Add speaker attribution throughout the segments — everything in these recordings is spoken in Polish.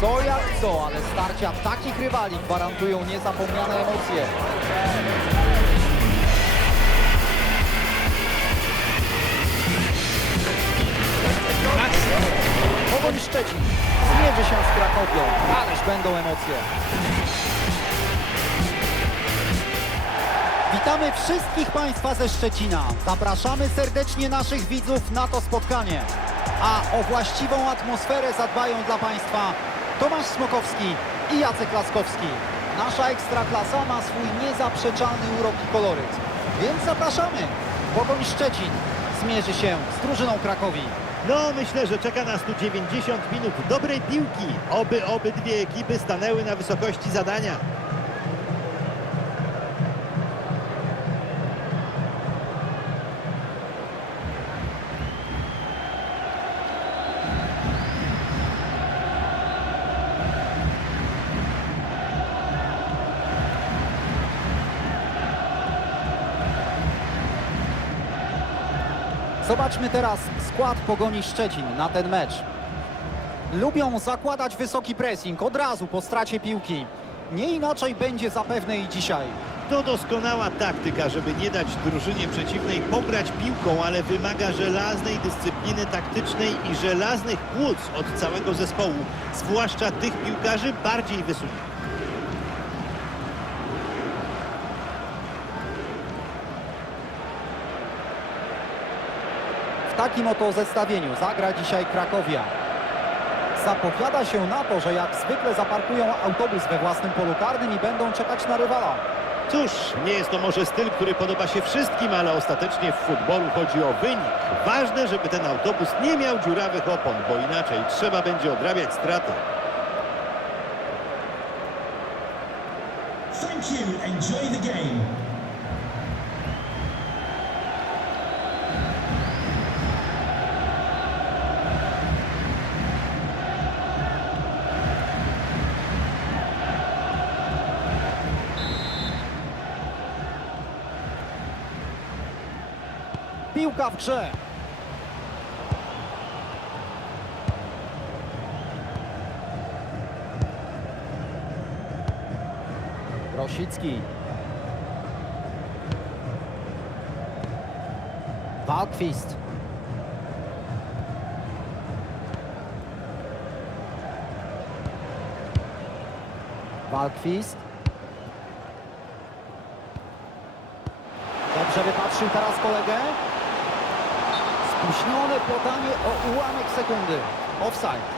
Speaker 1: Co jak co, ale starcia takich rywali gwarantują niezapomniane emocje. Pogoń Szczecin zmierzy się z Krakowią, ależ będą emocje. Witamy wszystkich Państwa ze Szczecina. Zapraszamy serdecznie naszych widzów na to spotkanie. A o właściwą atmosferę zadbają dla Państwa Tomasz Smokowski i Jacek Laskowski. Nasza Ekstraklasa ma swój niezaprzeczalny urok i koloryt. Więc zapraszamy. Pogoń Szczecin zmierzy się z drużyną Krakowi.
Speaker 2: No, myślę, że czeka nas tu 90 minut dobrej piłki. Oby obydwie ekipy stanęły na wysokości zadania.
Speaker 1: Zobaczmy teraz skład Pogoni Szczecin na ten mecz. Lubią zakładać wysoki pressing od razu po stracie piłki. Nie inaczej będzie zapewne i dzisiaj.
Speaker 2: To doskonała taktyka, żeby nie dać drużynie przeciwnej pograć piłką, ale wymaga żelaznej dyscypliny taktycznej i żelaznych płuc od całego zespołu, zwłaszcza tych piłkarzy bardziej wysokich.
Speaker 1: Takim oto zestawieniu zagra dzisiaj Krakowia. Zapowiada się na to, że jak zwykle zaparkują autobus we własnym polu karnym i będą czekać na rywala.
Speaker 2: Cóż, nie jest to może styl, który podoba się wszystkim, ale ostatecznie w futbolu chodzi o wynik. Ważne, żeby ten autobus nie miał dziurawych opon, bo inaczej trzeba będzie odrabiać straty.
Speaker 1: Piłka w grze. Grosicki. Walkwist. Walkwist. Dobrze wypatrzył teraz kolegę. Spóźnione podanie o ułamek sekundy. Offside.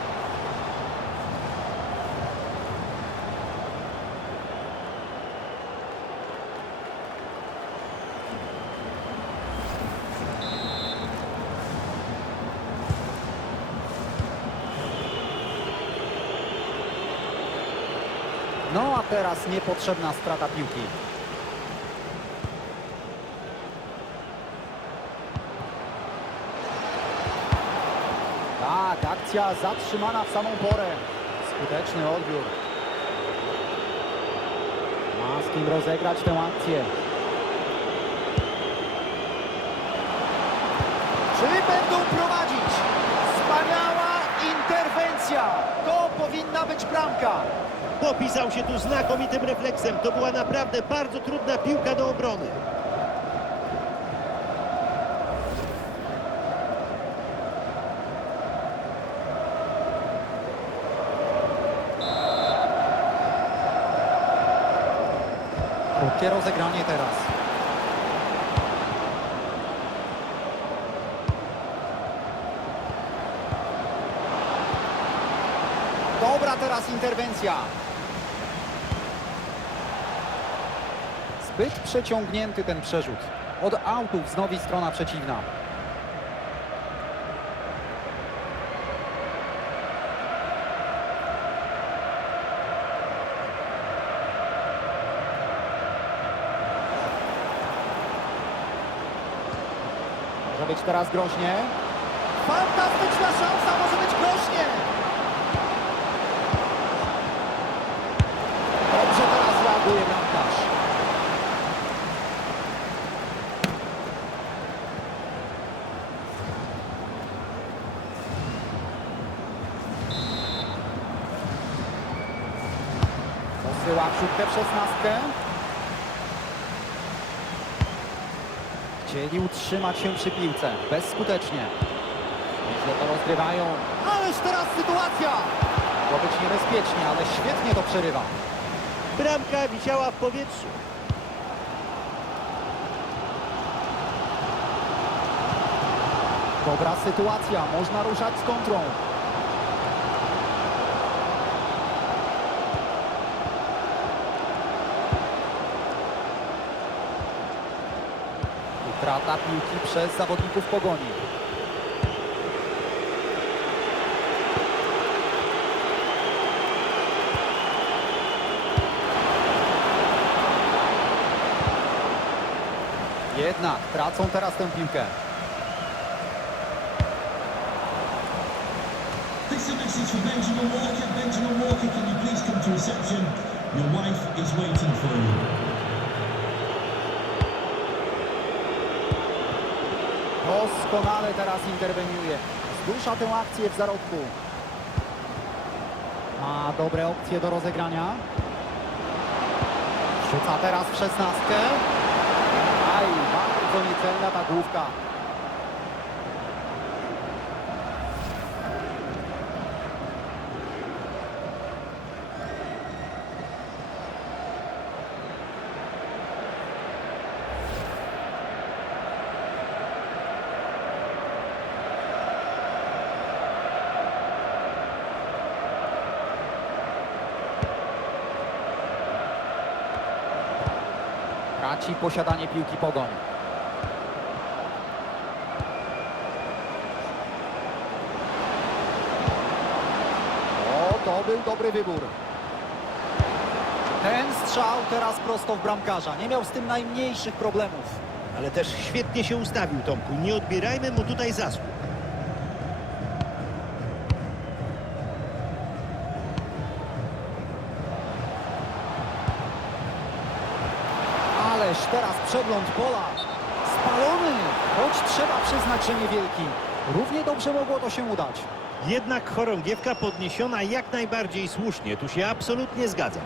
Speaker 1: No a teraz niepotrzebna strata piłki. Tak, akcja zatrzymana w samą porę. Skuteczny odbiór. Ma z kim rozegrać tę akcję. Czy będą prowadzić? Wspaniała interwencja. To powinna być bramka.
Speaker 2: Popisał się tu znakomitym refleksem. To była naprawdę bardzo trudna piłka do obrony.
Speaker 1: Krótkie rozegranie teraz. Dobra teraz interwencja. Zbyt przeciągnięty ten przerzut. Od autów wznowi strona przeciwna. Teraz groźnie. Fantastyczna szansa, może być groźnie. Dobrze teraz reaguje bramkarz. Posyła w szesnastkę. Chcieli utrzymać się przy piłce. Bezskutecznie. Nieźle to rozgrywają. Ależ teraz sytuacja! Mogło być niebezpiecznie, ale świetnie to przerywa.
Speaker 2: Bramka wisiała w powietrzu.
Speaker 1: Dobra sytuacja, można ruszać z kontrą. Utrata piłki przez zawodników pogoni. Jednak tracą teraz tę piłkę.
Speaker 3: Benjamin Walker. Benjamin Walker, can you please come to reception? Your wife is waiting for you.
Speaker 1: Doskonale teraz interweniuje. Zdusza tę akcję w zarodku. Ma dobre opcje do rozegrania. Rzuca teraz w szesnastkę. Aj, bardzo niecelna ta główka. Traci posiadanie piłki pogoń. O, to był dobry wybór. Ten strzał teraz prosto w bramkarza. Nie miał z tym najmniejszych problemów.
Speaker 2: Ale też świetnie się ustawił, Tomku. Nie odbierajmy mu tutaj zasług.
Speaker 1: Ależ teraz przegląd pola. Spalony, choć trzeba przyznać, że niewielki. Równie dobrze mogło to się udać.
Speaker 2: Jednak chorągiewka podniesiona jak najbardziej słusznie. Tu się absolutnie zgadzam.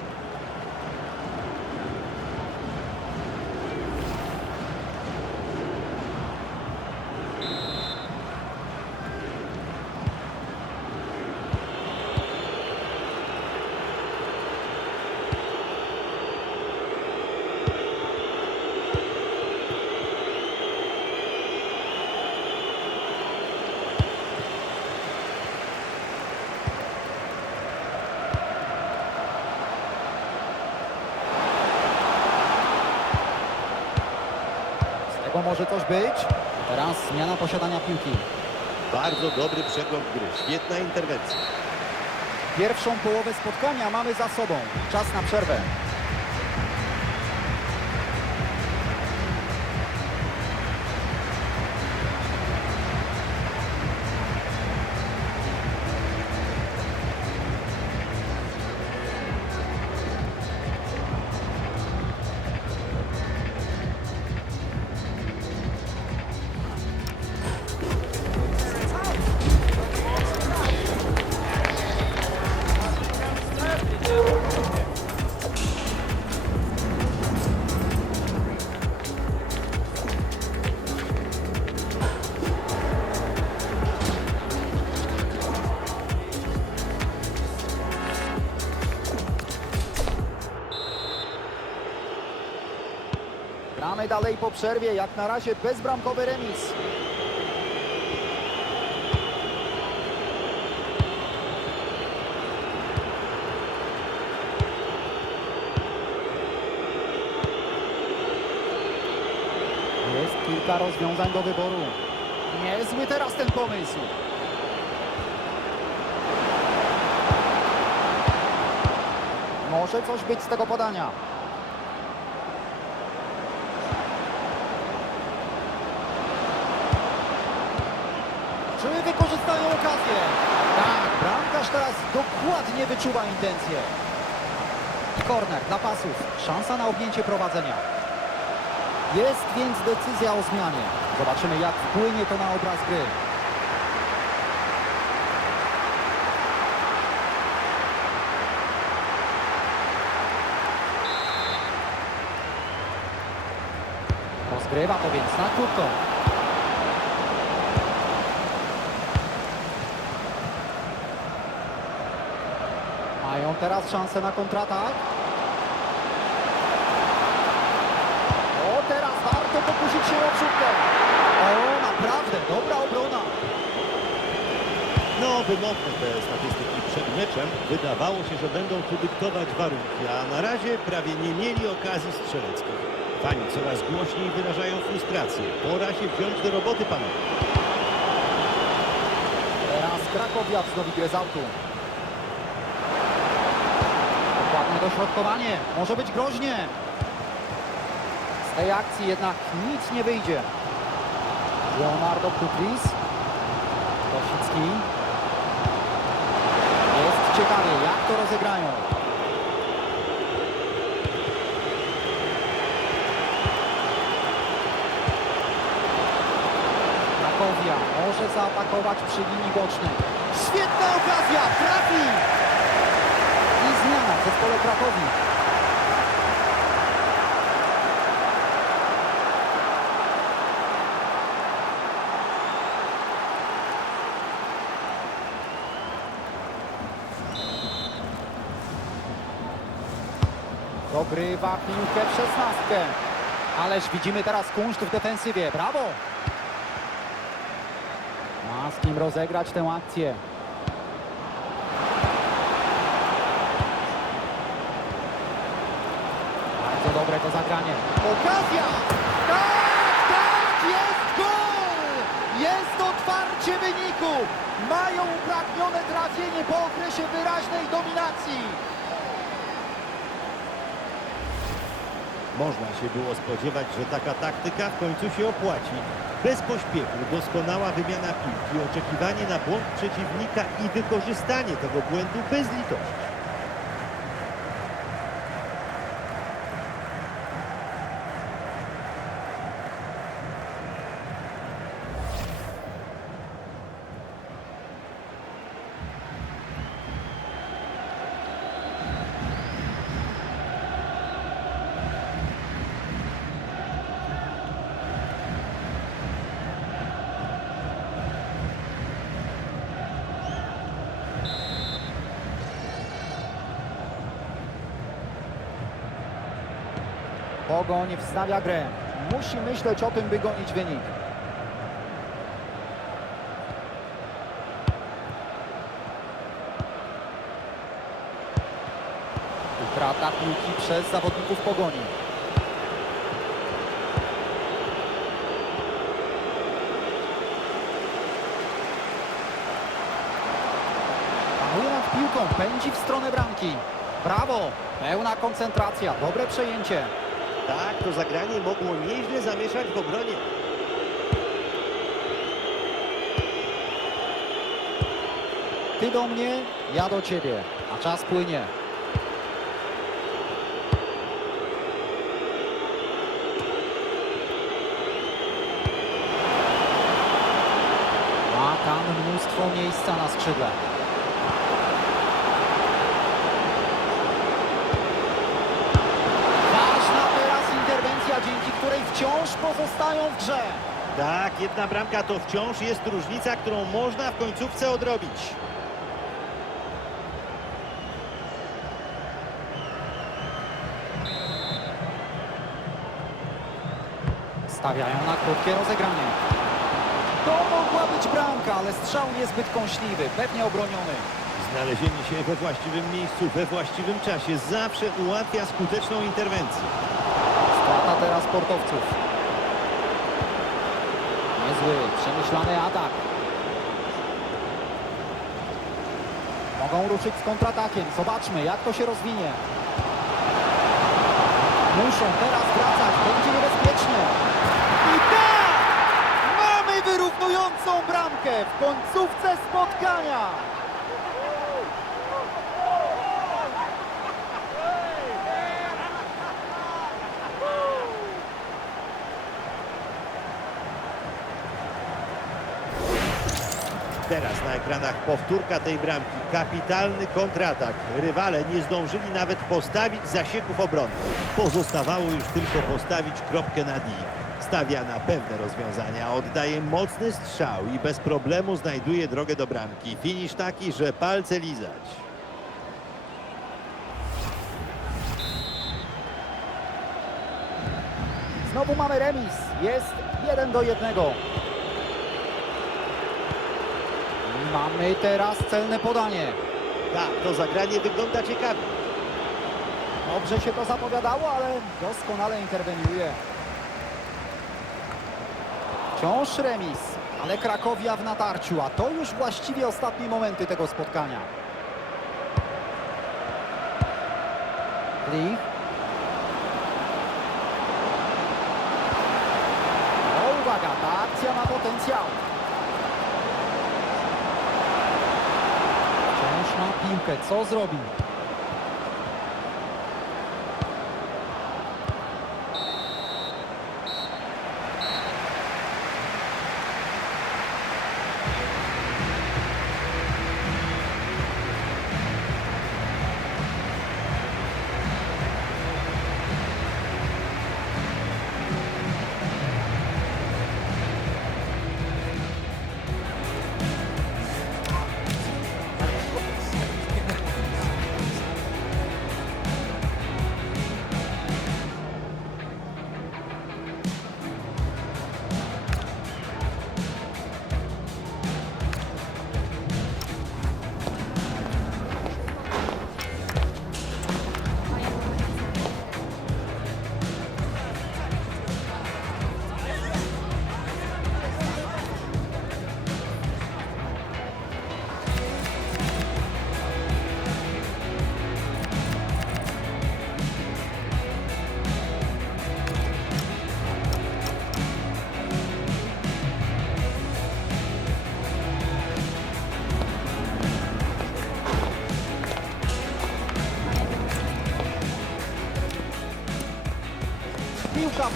Speaker 1: Może coś być. Teraz zmiana posiadania piłki.
Speaker 2: Bardzo dobry przegląd gry. Świetna interwencja.
Speaker 1: Pierwszą połowę spotkania mamy za sobą. Czas na przerwę. Gramy dalej po przerwie. Jak na razie bezbramkowy remis. Jest kilka rozwiązań do wyboru. Niezły teraz ten pomysł. Może coś być z tego podania. Czy wykorzystają okazję? Tak, bramkarz teraz dokładnie wyczuwa intencje. Korner dla pasów. Szansa na objęcie prowadzenia. Jest więc decyzja o zmianie. Zobaczymy, jak wpłynie to na obraz gry. Rozgrywa to więc na krótko. Teraz szansę na kontratak. O, teraz warto pokusić się o przódkę. O, naprawdę, dobra obrona.
Speaker 2: No, wymowne te statystyki przed meczem. Wydawało się, że będą tu dyktować warunki, a na razie prawie nie mieli okazji strzeleckich. Fani coraz głośniej wyrażają frustrację. Pora się wziąć do roboty, panowie.
Speaker 1: Teraz Krakowia wznowi grę z autu. Dośrodkowanie. Może być groźnie. Z tej akcji jednak nic nie wyjdzie. Leonardo Kutris. Kosicki. Jest ciekawie, jak to rozegrają. Krakowia może zaatakować przy linii bocznej. Świetna okazja, trafi! W zespole Krakowi. Dogrywa piłkę w szesnastkę. Ależ widzimy teraz kunszt w defensywie. Brawo! Ma z kim rozegrać tę akcję. Bardzo dobre to zagranie. Okazja! Tak, tak, jest gol! Jest otwarcie wyniku! Upragnione trafienie po okresie wyraźnej dominacji.
Speaker 2: Można się było spodziewać, że taka taktyka w końcu się opłaci. Bez pośpiechu, doskonała wymiana piłki, oczekiwanie na błąd przeciwnika i wykorzystanie tego błędu bez litości.
Speaker 1: Pogoń wstawia grę. Musi myśleć o tym, by gonić wynik. Utrata piłki przez zawodników Pogoni. Panuje nad piłką, pędzi w stronę bramki. Brawo! Pełna koncentracja, dobre przejęcie.
Speaker 2: Tak, to zagranie mogło nieźle zamieszać w obronie.
Speaker 1: Ty do mnie, ja do ciebie, a czas płynie. Ma tam mnóstwo miejsca na skrzydle. Ważna teraz interwencja, dzięki której wciąż pozostają w grze.
Speaker 2: Tak, jedna bramka to wciąż jest różnica, którą można w końcówce odrobić.
Speaker 1: Stawiają na krótkie rozegranie. To mogła być bramka, ale strzał niezbyt kąśliwy, pewnie obroniony.
Speaker 2: Znalezienie się we właściwym miejscu, we właściwym czasie zawsze ułatwia skuteczną interwencję.
Speaker 1: Teraz sportowców. Niezły, przemyślany atak. Mogą ruszyć z kontratakiem. Zobaczmy, jak to się rozwinie. Muszą teraz wracać. Będzie niebezpiecznie. I tak! Mamy wyrównującą bramkę w końcówce spotkania.
Speaker 2: Teraz na ekranach powtórka tej bramki. Kapitalny kontratak. Rywale nie zdążyli nawet postawić zasieków obronnych. Pozostawało już tylko postawić kropkę nad i. Stawia na pewne rozwiązania, oddaje mocny strzał i bez problemu znajduje drogę do bramki. Finisz taki, że palce lizać.
Speaker 1: Znowu mamy remis. Jest 1 do 1. Mamy teraz celne podanie.
Speaker 2: Tak, to zagranie wygląda ciekawie.
Speaker 1: Dobrze się to zapowiadało, ale doskonale interweniuje. Wciąż remis, ale Krakowia w natarciu, a to już właściwie ostatnie momenty tego spotkania. Lich. O, uwaga, ta akcja ma potencjał. Wciąż ma piłkę, co zrobi?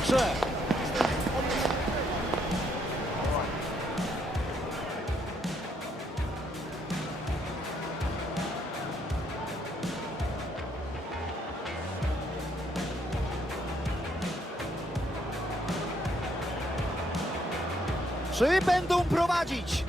Speaker 1: Grze. Czy będą prowadzić?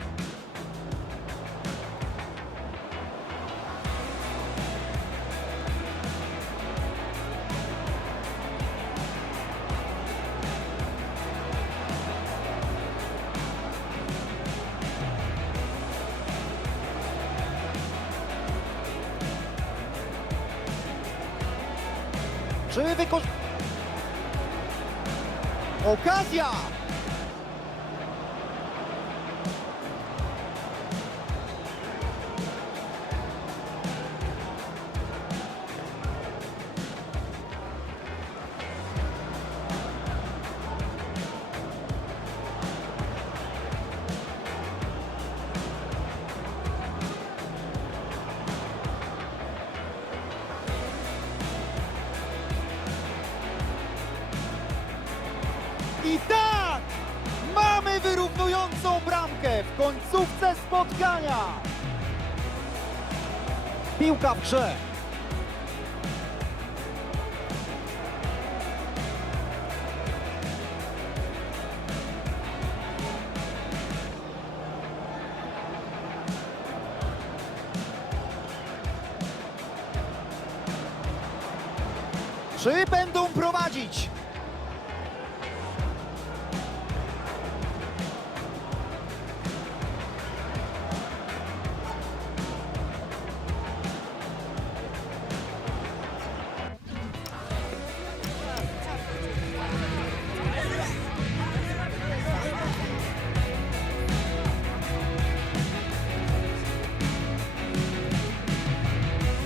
Speaker 1: W końcówce spotkania! Piłka w grze. Czy będą?